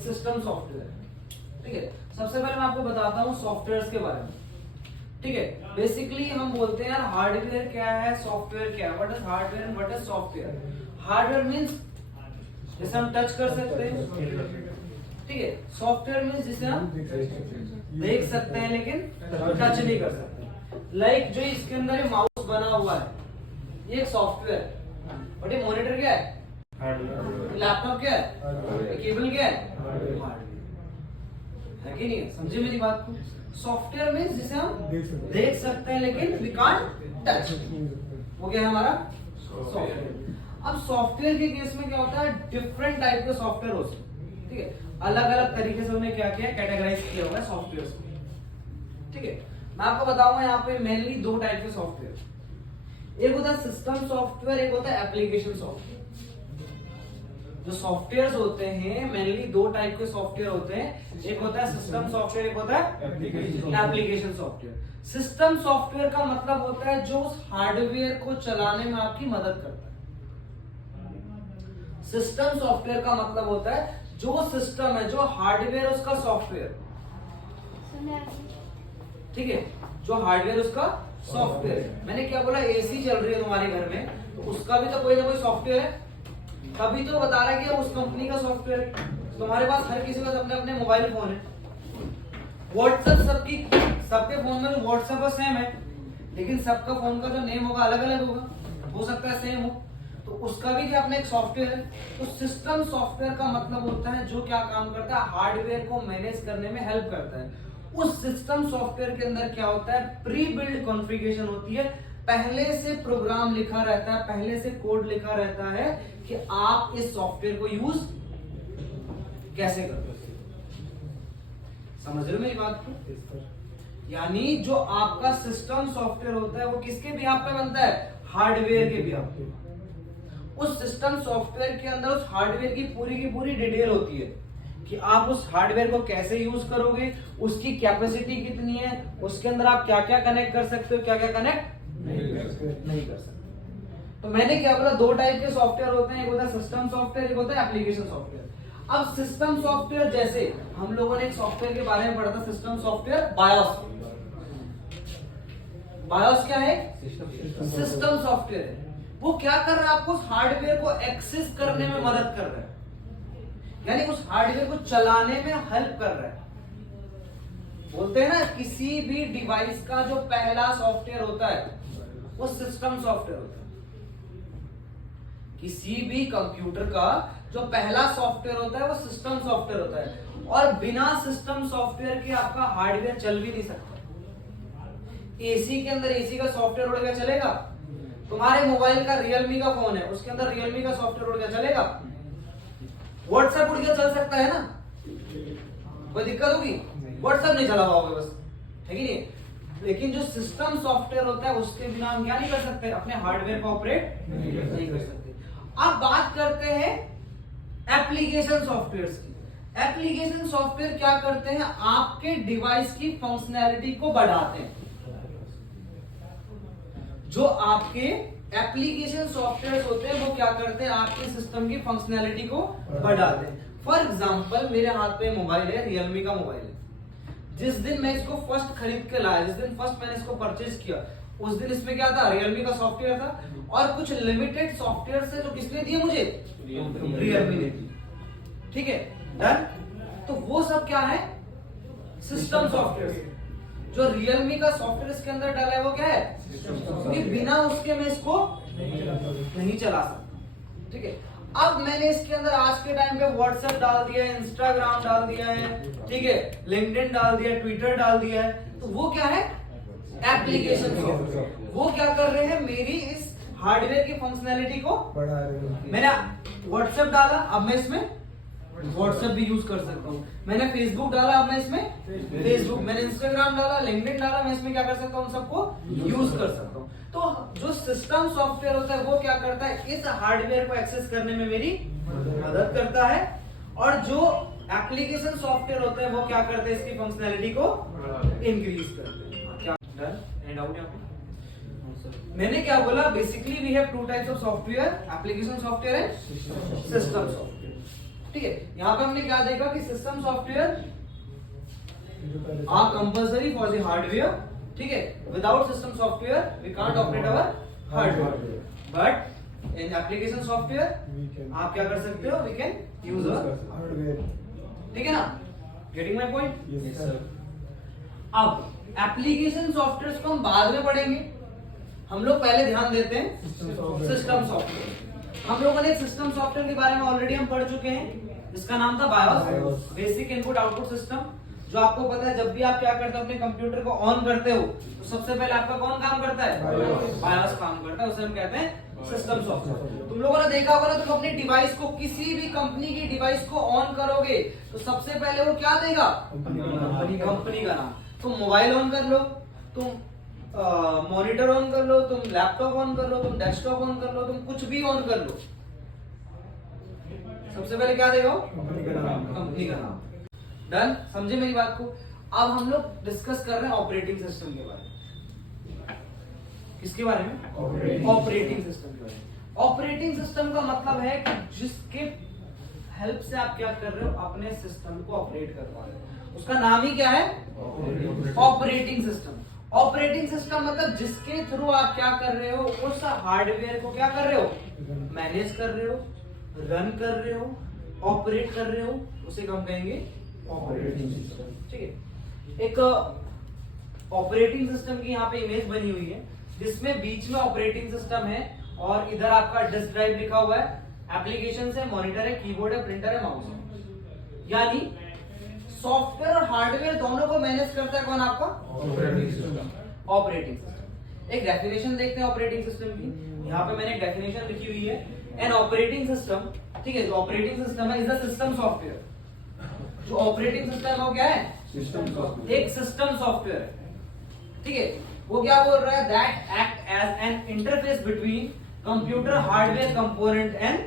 एक system software है, ठीक है। सबसे पहले मैं आपको बताता हूँ सॉफ्टवेयर्स के बारे में, ठीक है। बेसिकली हम बोलते हैं यार हार्डवेयर क्या है, सॉफ्टवेयर क्या है, what is hardware and what is software. Hardware means जिसे हम टच कर सकते हैं, ठीक है। सॉफ्टवेयर मींस जिसे हम देख सकते हैं लेकिन टच नहीं कर सकते। लाइक जो इसके अंदर माउस बना हुआ है ये एक सॉफ्टवेयर है, और ये मॉनिटर क्या है, लैपटॉप क्या है, केबल क्या है, हार्डवेयर है कि नहीं? समझे मेरी बात को? सॉफ्टवेयर मींस जिसे हम देख सकते हैं लेकिन वी कांट टच, वो क्या है हमारा सॉफ्टवेयर। अब सॉफ्टवेयर के केस में क्या होता है, डिफरेंट टाइप के सॉफ्टवेयर होते हैं, ठीक है। अलग अलग तरीके से उन्हें क्या किया, कैटेगराइज किया हुआ है सॉफ्टवेयर को, ठीक है। मैं आपको बताऊंगा यहाँ पे मेनली दो टाइप के सॉफ्टवेयर, एक होता है सिस्टम सॉफ्टवेयर, एक होता है एप्लीकेशन सॉफ्टवेयर। जो सॉफ्टवेयर्स होते हैं मेनली दो टाइप के सॉफ्टवेयर होते हैं, एक होता है सिस्टम सॉफ्टवेयर, एक होता है एप्लीकेशन सॉफ्टवेयर। सिस्टम सॉफ्टवेयर का मतलब होता है जो उस हार्डवेयर को चलाने में आपकी मदद करता है। सिस्टम सॉफ्टवेयर का मतलब होता है जो सिस्टम है, जो हार्डवेयर उसका सॉफ्टवेयर, ठीक है। जो हार्डवेयर उसका सॉफ्टवेयर है। मैंने क्या बोला, एसी चल रही है तुम्हारे घर में तो उसका भी तो कोई ना कोई सॉफ्टवेयर है, तभी तो बता रहा है कि उस कंपनी का सॉफ्टवेयर है। तुम्हारे पास हर किसी का अपने अपने मोबाइल फोन है, व्हाट्सएप सबके फोन में व्हाट्सएप सेम है, लेकिन सबका फोन का जो नेम होगा अलग अलग होगा, हो सकता है सेम हो, तो उसका भी क्या अपना एक सॉफ्टवेयर है। तो सिस्टम सॉफ्टवेयर का मतलब होता है जो क्या काम करता है, हार्डवेयर को मैनेज करने में हेल्प करता है। उस सिस्टम सॉफ्टवेयर के अंदर क्या होता है, प्री बिल्ड कॉन्फ़िगरेशन होती है, पहले से प्रोग्राम लिखा रहता है, पहले से कोड लिखा रहता है कि आप इस सॉफ्टवेयर को यूज कैसे करते हो। समझ रहे हो मेरी बात को? यानी जो आपका सिस्टम सॉफ्टवेयर होता है वो किसके बिहाफ पे बनता है, हार्डवेयर के बिहाफ पे। उस सिस्टम सॉफ्टवेयर के अंदर उस हार्डवेयर की पूरी डिटेल होती है कि आप उस हार्डवेयर को कैसे यूज करोगे, उसकी कैपेसिटी कितनी है, उसके अंदर आप क्या क्या कनेक्ट कर सकते हो, क्या क्या कनेक्ट नहीं कर सकते। तो मैंने क्या बोला, दो टाइप के सॉफ्टवेयर होते हैं, एक होता है सिस्टम सॉफ्टवेयर, एक होता है एप्लीकेशन सॉफ्टवेयर। अब सिस्टम सॉफ्टवेयर जैसे हम लोगों ने एक सॉफ्टवेयर के बारे में पढ़ा था, सिस्टम सॉफ्टवेयर बायोस। बायोस क्या है, सिस्टम सॉफ्टवेयर है। वो क्या कर रहा है, आपको उस हार्डवेयर को एक्सेस करने में मदद कर रहा है, यानी उस हार्डवेयर को चलाने में हेल्प कर रहा है। बोलते हैं ना किसी भी डिवाइस का जो पहला सॉफ्टवेयर होता है वो सिस्टम सॉफ्टवेयर होता है। किसी भी कंप्यूटर का जो पहला सॉफ्टवेयर होता है वो सिस्टम सॉफ्टवेयर होता है, और बिना सिस्टम सॉफ्टवेयर के आपका हार्डवेयर चल भी नहीं सकता। एसी के अंदर एसी का सॉफ्टवेयर उड़ गया चलेगा, तुम्हारे मोबाइल का रियलमी का फोन है उसके अंदर रियलमी का सॉफ्टवेयर उड़ गया चलेगा, व्हाट्सएप उड़ गया चल सकता है ना, कोई दिक्कत होगी, व्हाट्सएप नहीं चला पाओगे बस, है कि नहीं। लेकिन जो सिस्टम सॉफ्टवेयर होता है उसके बिना हम क्या नहीं कर सकते, अपने हार्डवेयर को ऑपरेट नहीं कर सकते। अब बात करते हैं एप्लीकेशन सॉफ्टवेयर की। एप्लीकेशन सॉफ्टवेयर क्या करते हैं, आपके डिवाइस की फंक्शनैलिटी को बढ़ाते हैं। जो आपके एप्लीकेशन सॉफ्टवेयर होते हैं वो क्या करते हैं, आपके सिस्टम की फंक्शनैलिटी को बढ़ाते हैं। फॉर एग्जांपल मेरे हाथ पे मोबाइल है, रियलमी का मोबाइल है। जिस दिन मैं इसको फर्स्ट खरीद के लाया, जिस दिन फर्स्ट मैंने इसको परचेज किया, उस दिन इसमें क्या था, रियलमी का सॉफ्टवेयर था, और कुछ लिमिटेड सॉफ्टवेयर से जो किसने दिए मुझे, रियलमी ने दी, ठीक है, डन। तो वो सब क्या है, सिस्टम सॉफ्टवेयर। जो रियलमी का सॉफ्टवेयर इसके अंदर डाला है वो क्या है, क्योंकि बिना उसके मैं इसको नहीं चला सकता, ठीक है। अब मैंने इसके अंदर आज के टाइम पे व्हाट्सएप डाल दिया है, इंस्टाग्राम डाल दिया है, ठीक है, लिंक्डइन डाल दिया है, ट्विटर डाल दिया है, तो वो क्या है, एप्लीकेशन सॉफ्टवेयर। वो क्या कर रहे हैं, मेरी इस हार्डवेयर की फंक्शनैलिटी को बढ़ा रहे हैं। मैंने व्हाट्सएप डाला, अब मैं इसमें व्हाट्सएप भी यूज कर सकता हूँ। मैंने फेसबुक डाला, अब मैं इसमें फेसबुक, मैंने इंस्टाग्राम डाला, लिंक्डइन डाला, मैं इसमें क्या कर सकता हूँ, सबको यूज कर सकता हूँ। तो जो सिस्टम सॉफ्टवेयर होता है वो क्या करता है, इस हार्डवेयर को एक्सेस करने में मेरी मदद करता है, और जो एप्लीकेशन सॉफ्टवेयर होते हैं वो क्या करते हैं, इसकी फंक्शनैलिटी को इंक्रीज करते हैं। क्या डन, एंड आउट यहाँ पे मैंने क्या बोला, basically we have two types of software, application software and system software. ठीक है, यहाँ पे हमने क्या देखा कि system software are compulsory for the hardware, ठीक है, without system software we can't operate our hardware, but in application software आप क्या कर सकते हो, we can use our hardware, ठीक है ना, getting my point? Yes sir. अब एप्लीकेशन सॉफ्टवेयर को हम बाद में पढ़ेंगे, हम लोग पहले ध्यान देते हैं सिस्टम सॉफ्टवेयर। हम लोगों ने सिस्टम सॉफ्टवेयर के बारे में ऑलरेडी हम पढ़ चुके हैं, जिसका नाम था BIOS, basic input output system, जो आपको पता है जब भी आप क्या करते हो अपने कंप्यूटर को ऑन करते हो तो सबसे पहले आपका कौन काम करता है, बायोस काम करता है, उसे हम कहते हैं सिस्टम सॉफ्टवेयर। तुम लोगों ने देखा होगा ना, तुम अपनी डिवाइस को, किसी भी कंपनी की डिवाइस को ऑन करोगे तो सबसे पहले वो क्या देगा, कंपनी का नाम। तुम मोबाइल ऑन कर लो, तुम मॉनिटर ऑन कर लो, तुम लैपटॉप ऑन कर लो, तुम डेस्कटॉप ऑन कर लो, तुम कुछ भी ऑन कर लो, सबसे पहले क्या देगा, कंपनी का नाम। डन, समझे मेरी बात को? अब हम लोग डिस्कस कर रहे हैं ऑपरेटिंग सिस्टम के बारे में। किसके बारे में? ऑपरेटिंग सिस्टम के बारे में। ऑपरेटिंग सिस्टम का मतलब है कि जिसके हेल्प से आप क्या कर रहे हो, अपने सिस्टम को ऑपरेट कर पा रहे हो, उसका नाम ही क्या है, ऑपरेटिंग सिस्टम। ऑपरेटिंग सिस्टम मतलब जिसके थ्रू आप क्या कर रहे हो, उस हार्डवेयर को क्या कर रहे हो, मैनेज कर रहे हो, रन कर रहे हो, ऑपरेट कर रहे हो, उसे हम कहेंगे ऑपरेटिंग सिस्टम, ठीक है। एक ऑपरेटिंग सिस्टम की यहाँ पे इमेज बनी हुई है, जिसमें बीच में ऑपरेटिंग सिस्टम है और इधर आपका डिस्क ड्राइव लिखा हुआ है, एप्लीकेशन है, मॉनिटर है, कीबोर्ड है, प्रिंटर है, माउस है। यानी सॉफ्टवेयर और हार्डवेयर दोनों को मैनेज करता है कौन, आपका ऑपरेटिंग सिस्टम। ऑपरेटिंग सिस्टम, एक डेफिनेशन देखते हैं ऑपरेटिंग सिस्टम की। यहाँ पे मैंने एक डेफिनेशन लिखी हुई है, एन ऑपरेटिंग सिस्टम, ठीक है, जो ऑपरेटिंग सिस्टम है इज अ सिस्टम सॉफ्टवेयर। जो ऑपरेटिंग सिस्टम है वो क्या है, सिस्टम सॉफ्टवेयर, एक सिस्टम सॉफ्टवेयर है, ठीक है। वो क्या बोल रहा है, that act as an interface between computer hardware component and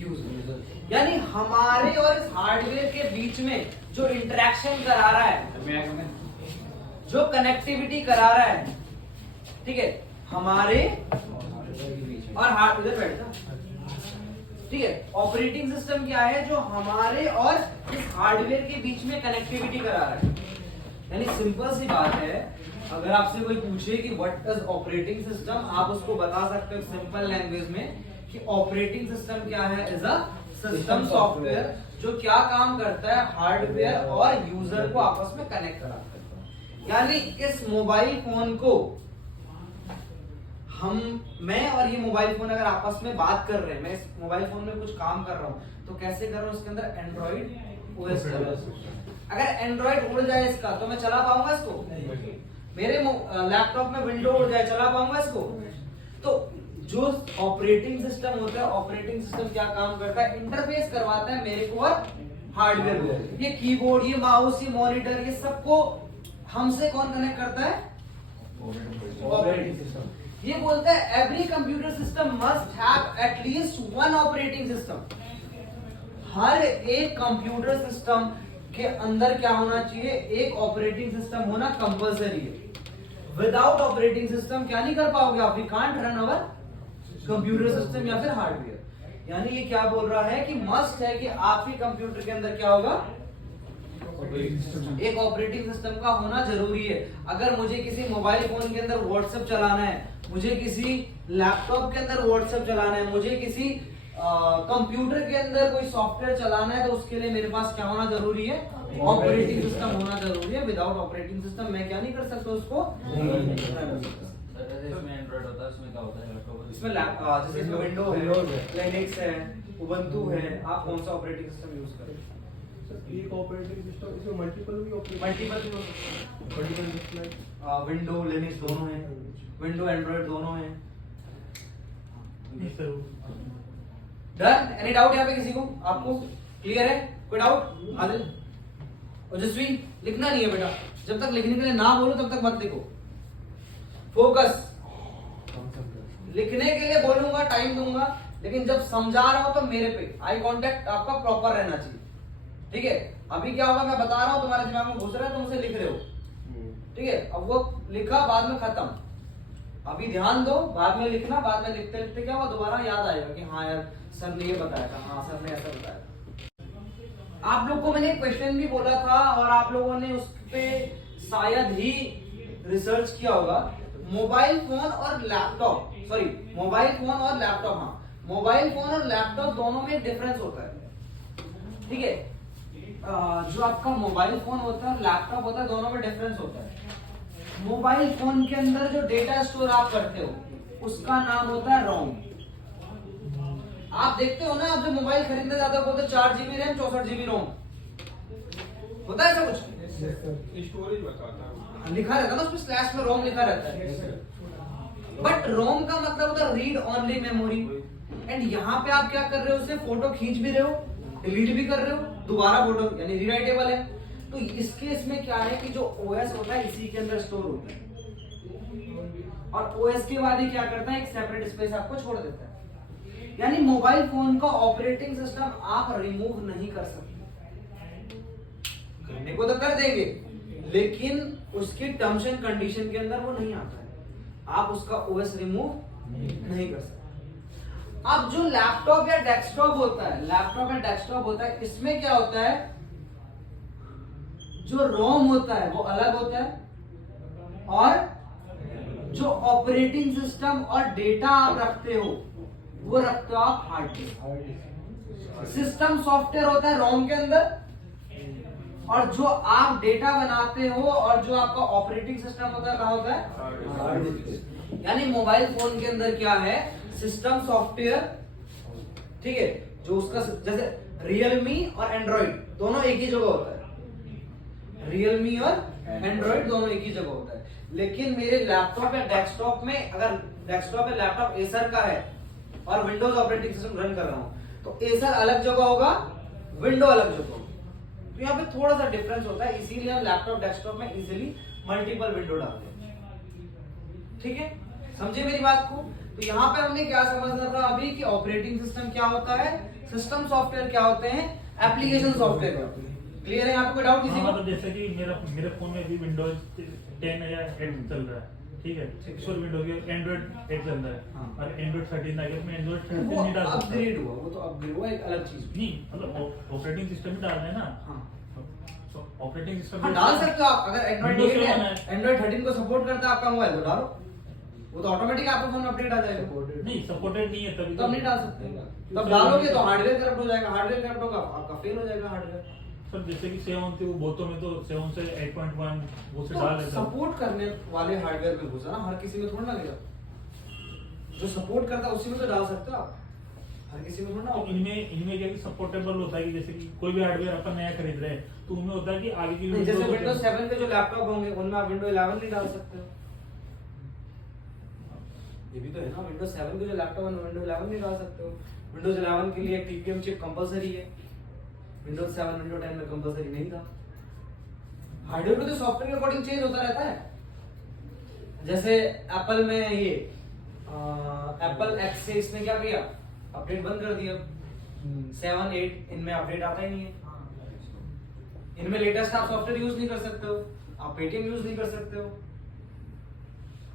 user. यानी हमारे और इस हार्डवेयर के बीच में जो इंटरेक्शन करा रहा है, जो कनेक्टिविटी करा रहा है, ठीक है, हमारे और हार्डवेयर बैठता, ठीक है। ऑपरेटिंग सिस्टम क्या है, जो हमारे और इस हार्डवेयर के बीच में कनेक्टिविटी करा रहा है। यानी सिंपल सी बात है, अगर आपसे कोई पूछे कि व्हाट इज ऑपरेटिंग सिस्टम, आप उसको बता सकते हो सिंपल लैंग्वेज में कि ऑपरेटिंग सिस्टम क्या है, इज अ सिस्टम सॉफ्टवेयर जो क्या काम करता है, हार्डवेयर और यूजर को आपस में कनेक्ट कराता है। यानी इस मोबाइल फोन को मैं और ये मोबाइल फोन अगर आपस में बात कर रहे हैं, मैं इस मोबाइल फोन में कुछ काम कर रहा हूं तो कैसे कर रहा हूं, इसके अंदर एंड्रॉइड ओएस चल रहा है। अगर एंड्रॉइड उड़ जाए इसका तो मैं चला पाऊंगा इसको, मेरे लैपटॉप में विंडो उड़ जाए चला पाऊंगा इसको। तो जो ऑपरेटिंग सिस्टम होता है, ऑपरेटिंग सिस्टम क्या काम करता है, इंटरफेस करवाता है मेरे को और हार्डवेयर को। ये कीबोर्ड, ये माउस, ये मॉनिटर, ये सबको हमसे कौन कनेक्ट करता है, ऑपरेटिंग सिस्टम। ये बोलता है every computer system must have at least one operating system. हर एक कंप्यूटर सिस्टम के अंदर क्या होना चाहिए, एक ऑपरेटिंग सिस्टम होना कंपलसरी है। विदाउट ऑपरेटिंग सिस्टम क्या नहीं कर पाओगे आप, we can't run our computer system या फिर हार्डवेयर। यानी ये क्या बोल रहा है कि मस्ट है कि आपके कंप्यूटर के अंदर क्या होगा, एक ऑपरेटिंग सिस्टम का होना जरूरी है। अगर मुझे किसी मोबाइल फोन के अंदर व्हाट्सएप चलाना है, मुझे किसी लैपटॉप के अंदर व्हाट्सएप चलाना है, मुझे किसी कंप्यूटर के अंदर कोई सॉफ्टवेयर चलाना है, तो उसके लिए मेरे पास क्या होना जरूरी है, ऑपरेटिंग सिस्टम होना जरूरी है। विदाउट ऑपरेटिंग सिस्टम मैं क्या नहीं कर सकता उसको। इसमें एंड्रॉइड होता है, इसमें क्या होता है, लैपटॉप इसमें जैसे इसमें विंडो है, लिनक्स है, उबंटू है, आप कौन सा ऑपरेटिंग सिस्टम यूज करें? एक ऑपरेटिंग सिस्टम, इसमें मल्टीपल भी ऑपरेटिंग, मल्टीपल भी हो सकते मल्टीपल विंडो लिनक्स दोनों हैं, विंडो एंड्रॉइड दोनों हैं। डन, एनी डाउट यहाँ पे किसी को, आपको क्लियर है, कोई डाउट? आदिल, ओजस्वी, लिखना नहीं है बेटा, जब तक लिखने के लिए ना बोलूं तब तक मत लिखो। फोकस, लिखने के लिए बोलूंगा, टाइम दूंगा, लेकिन जब समझा रहा हूं तो मेरे पे आई कांटेक्ट आपका प्रॉपर रहना चाहिए, ठीक है। अभी क्या होगा, मैं बता रहा हूं, तुम्हारे दिमाग में घुस रहा है, तुम उसे लिख रहे हो, ठीक है। अब वो लिखा, बाद में खत्म। अभी ध्यान दो, बाद में लिखना, बाद में लिखते लिखते क्या हुआ दोबारा याद आएगा कि हाँ यार सर ने ये बताया था, हाँ सर ने ऐसा बताया था। आप लोग को मैंने क्वेश्चन भी बोला था और आप लोगों ने उस पे शायद ही रिसर्च किया होगा। मोबाइल फोन और लैपटॉप, सॉरी मोबाइल फोन और लैपटॉप, हाँ मोबाइल फोन और लैपटॉप दोनों में डिफरेंस होता है, ठीक है। जो आपका मोबाइल फोन होता है, लैपटॉप होता है, दोनों में डिफरेंस होता है। मोबाइल फोन के अंदर जो डेटा स्टोर आप करते हो उसका नाम होता है रोम। आप देखते हो ना, आप जब मोबाइल खरीदने जाते हो बोलते 4 GB रैम 64 GB रोम, होता है ऐसा कुछ? स्टोरेज बताता है, लिखा रहता है ना उसमें स्लैश में रोम लिखा रहता है। बट रोम का मतलब होता है रीड ओनली मेमोरी। एंड यहाँ पे आप क्या कर रहे हो, उससे फोटो खींच भी रहे हो, डिलीट भी कर रहे हो, दोबारा फोटो यानी रीराइटेबल है। तो इस केस में क्या है कि जो ओएस होता है इसी के अंदर स्टोर होता है और ओएस के बाद ही क्या करता है, एक सेपरेट स्पेस आपको छोड़ देता है। यानी मोबाइल फोन का ऑपरेटिंग सिस्टम आप रिमूव नहीं कर सकते, करने को तो कर देंगे लेकिन उसके टर्म्स एंड कंडीशन के अंदर वो नहीं आता है, आप उसका ओएस रिमूव नहीं कर सकते। अब जो लैपटॉप या डेस्कटॉप होता है, लैपटॉप या डेस्कटॉप होता है, इसमें क्या होता है, जो रोम होता है वो अलग होता है और जो ऑपरेटिंग सिस्टम और डेटा आप रखते हो वो रखते हो आप हार्ड डिस्क। सिस्टम सॉफ्टवेयर होता है रोम के अंदर और जो आप डेटा बनाते हो और जो आपका ऑपरेटिंग सिस्टम होता है कहां होता है, हार्ड डिस्क। यानी मोबाइल फोन के अंदर क्या है, सिस्टम सॉफ्टवेयर, ठीक है, जो उसका जैसे रियलमी और एंड्रॉइड दोनों एक ही जगह होता है, रियलमी और एंड्रॉइड दोनों एक ही जगह होता है। लेकिन मेरे लैपटॉप या डेस्कटॉप में, अगर डेस्कटॉप या लैपटॉप एसर का है और विंडोज ऑपरेटिंग सिस्टम रन कर रहा हूं तो एसर अलग जगह होगा, विंडो अलग जगह होगा। तो यहाँ पे थोड़ा सा डिफरेंस होता है, इसीलिए हम लैपटॉप डेस्कटॉप में इजीली मल्टीपल विंडो डालते हैं, ठीक है, समझे मेरी बात को। तो यहाँ पे हमने क्या समझना था अभी कि ऑपरेटिंग सिस्टम क्या होता है, सिस्टम सॉफ्टवेयर क्या होते हैं, एप्लीकेशन सॉफ्टवेयर होते हैं। क्लियर है? यहाँ पे कोई डाउट किसी को? तो जैसे कि मेरे फोन में अभी विंडोज 10 या 8 चल रहा है, ठीक है, सॉरी विंडोज एंड्रॉइड 8 चल रहा है, हाँ। और एंड्रॉइड 13 आ गया, मैं एंड्रॉइड 13 वो नहीं डाल सकता। अपग्रेड हुआ, वो तो अपग्रेड हुआ, एक अलग चीज नहीं, मतलब ऑपरेटिंग सिस्टम ही डालना है ना। हाँ। ऑपरेटिंग सिस्टम हाँ, डाल सकते हो आप। अगर एंड्रॉइड Windows 8 7 है, है। एंड्रॉइड 13 को सपोर्ट करता है आपका मोबाइल, तो डालो, वो तो ऑटोमेटिक आपके फोन में अपडेट आ जाएगा। नहीं, सपोर्टेड नहीं है तभी तब नहीं डाल सकते, तब डालोगे तो हार्डवेयर करप्ट हो जाएगा, हार्डवेयर करप्ट होगा आपका फेल हो जाएगा हार्डवेयर। सर जैसे कि 7 थी, वो बहुतों में तो 7 से 8.1 वो से डाल तो लेते हैं। सपोर्ट करने वाले हार्डवेयर पे घुसा ना, हर किसी में थोड़ा ना गया, जो सपोर्ट करता है उसी में तो डाल सकते हो आप, हर किसी में थोड़ा तो ना। इनमें क्या कि सपोर्टेबल होता है कि जैसे कि कोई भी हार्डवेयर अपन नया खरीद रहे हैं तो उनमें होता है कि आगे की नहीं, जैसे Windows विंडोज 7 के जो लैपटॉप होंगे उनमें आप विंडो 11 नहीं डाल सकते हो, ये भी तो है ना, विंडोज 7 के जो लैपटॉप है विंडोज 11 नहीं डाल सकते हो। विंडोज 11 के लिए टीपीएम चिप कंपलसरी है, विंडोज 7 विंडोज 10 में कंपलसरी नहीं था। हार्डवेयर तो सॉफ्टवेयर के अकॉर्डिंग चेंज होता रहता है। जैसे एप्पल में ये एप्पल एक्स से इसने क्या किया, अपडेट बंद कर दिया, 7 8 इनमें अपडेट आता ही नहीं है, इनमें लेटेस्ट आप सॉफ्टवेयर यूज नहीं कर सकते हो, आप पेटीएम यूज नहीं कर सकते हो,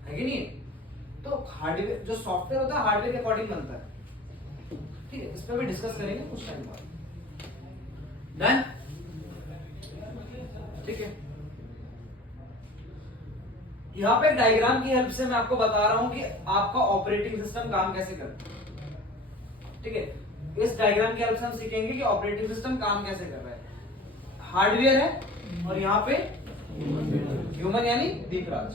है कि नहीं? तो हार्डवेयर जो सॉफ्टवेयर होता है हार्डवेयर के अकॉर्डिंग बनता है, ठीक है, इस पर भी डिस्कस करेंगे कुछ टाइम बाद। डन, ठीक है। यहां पे डायग्राम की हेल्प से मैं आपको बता रहा हूं कि आपका ऑपरेटिंग सिस्टम काम कैसे करता है, ठीक है। इस डायग्राम की हेल्प से हम सीखेंगे कि ऑपरेटिंग सिस्टम काम कैसे कर रहा है। हार्डवेयर है और यहाँ पे ह्यूमन यानी दीपराज,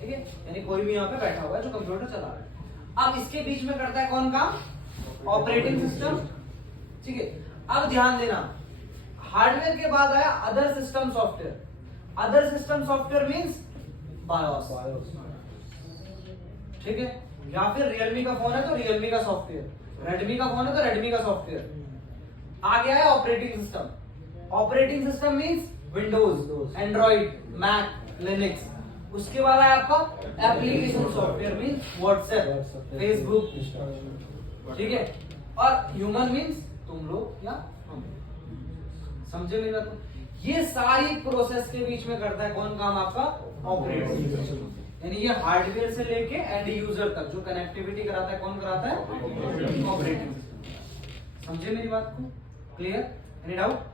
ठीक है, यानी कोई भी यहाँ पे बैठा हुआ है जो कंप्यूटर चला रहा है। अब इसके बीच में करता है कौन काम, ऑपरेटिंग सिस्टम, ठीक है। अब ध्यान देना, हार्डवेयर के बाद आया other system software. Other system software means BIOS, ठीक है, या फिर रियलमी का फोन है तो रियलमी का सॉफ्टवेयर, रेडमी का फोन है तो रेडमी का सॉफ्टवेयर। आ गया है operating system. Operating system means Windows, Android, Mac, Linux. उसके बाद है आपका application software means WhatsApp, Facebook, ठीक है, और ह्यूमन मींस तुम लोग या हम। समझे मेरी बात? ये सारी प्रोसेस के बीच में करता है कौन काम, आपका ऑपरेटिंग सिस्टम। यानी ये हार्डवेयर से लेके एंड यूजर तक जो कनेक्टिविटी कराता है, कौन कराता है? Operating system. समझे मेरी बात को? क्लियर? Any doubt?